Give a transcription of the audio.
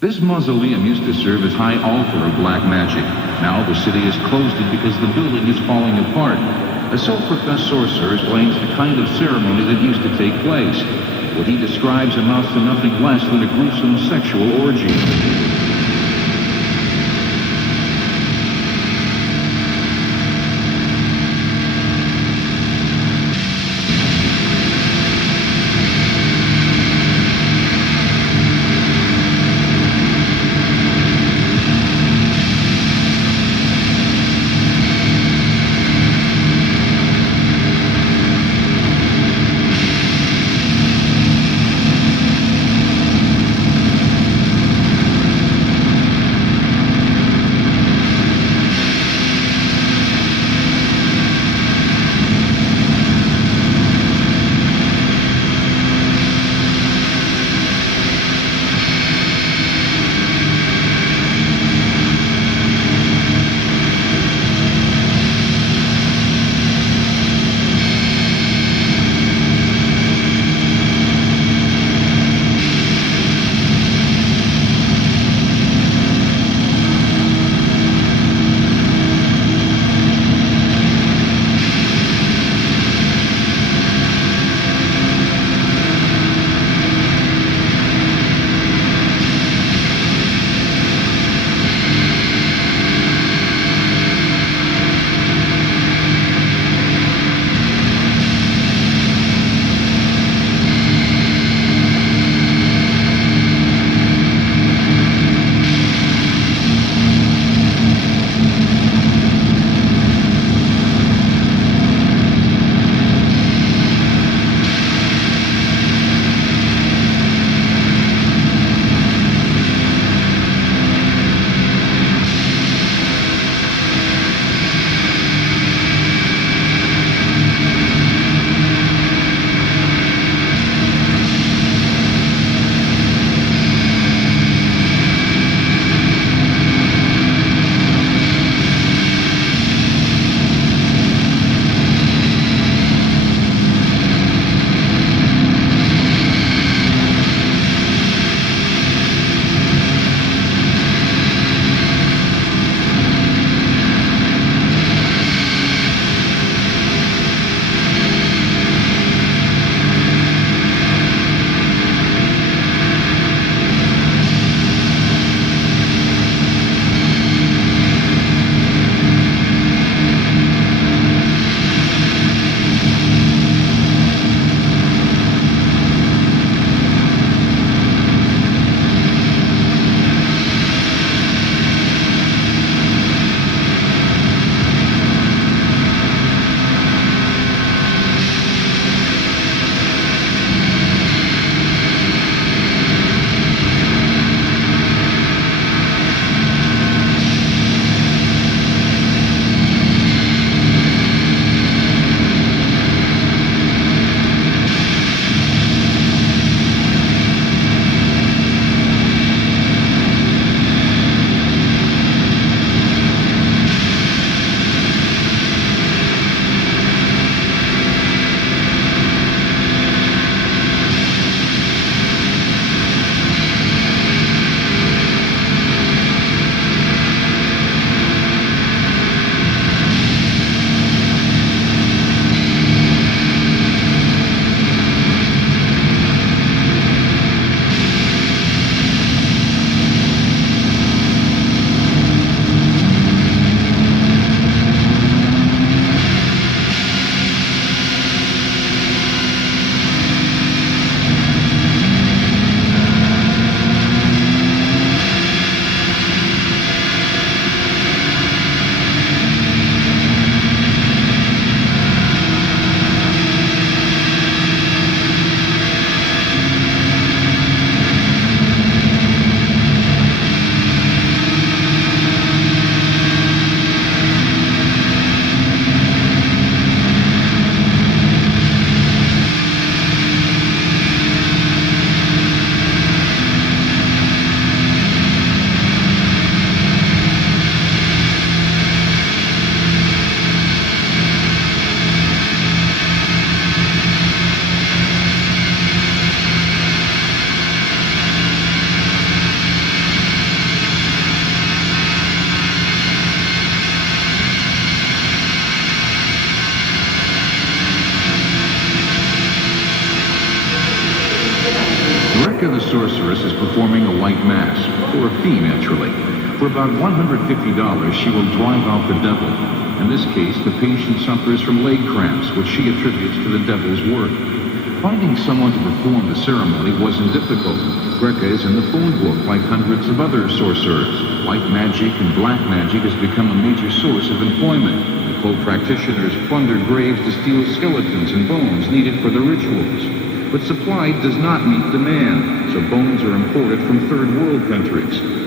This mausoleum used to serve as high altar of black magic. Now the city has closed it because the building is falling apart. A self-professed sorcerer explains the kind of ceremony that used to take place. What he describes amounts to nothing less than a gruesome sexual orgy. Grecca the sorceress is performing a white mass, for a fee naturally. For about $150, she will drive out the devil. In this case, the patient suffers from leg cramps, which she attributes to the devil's work. Finding someone to perform the ceremony wasn't difficult. Grecca is in the phone book like hundreds of other sorcerers. White magic and black magic has become a major source of employment. Occult practitioners plunder graves to steal skeletons and bones needed for the rituals. But supply does not meet demand, so bones are imported from third world countries.